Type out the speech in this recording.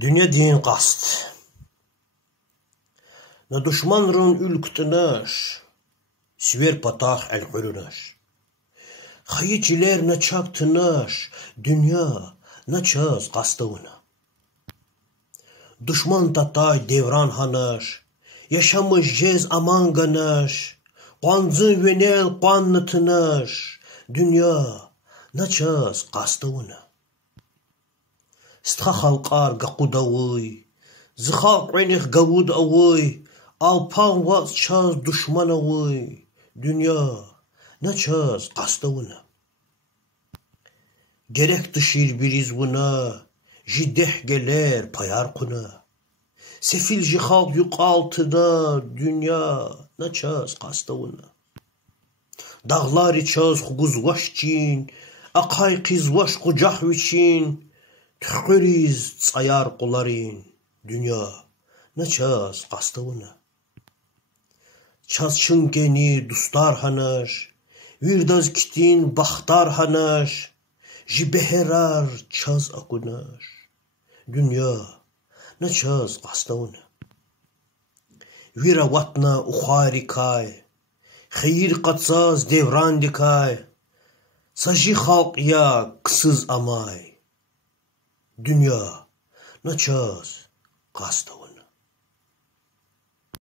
Dünya din qast. Na düşmanrın ülktinaş, sver patah el-qulunaş. Xayiciler na çaktınaş, dünya na çaz qastavına. Düşman tatay devran hanaş, yaşamış jez aman ganaş, qancın venel qannatınaş, dünya na çaz qastavına. Stha xalqar gaqudavuy, zıxalq inih gavud avuy, alpan vaz çaz düşman avuy, dünya na çaz qastavına. Gerek dışır biriz buna, jideh geler payar kuna. Sefil jixalq yuqaltıda, dünya na çaz qastavına. Dağları çaz xuguz vaşçin, aqay qiz vaş qucaq viçin, tüxüriz tsayar qularin, dünya na çaz qastavına. Çaz çınkeni dustar hanaş, virdaz kitin baxtar hanaş, jibeherar çaz akunaş, dünya na çaz qastavına. Vira vatna uxarikay, xeyir qatsaz devran dikay, saji xalq ya qısız amay, dünya na çaz qastavına.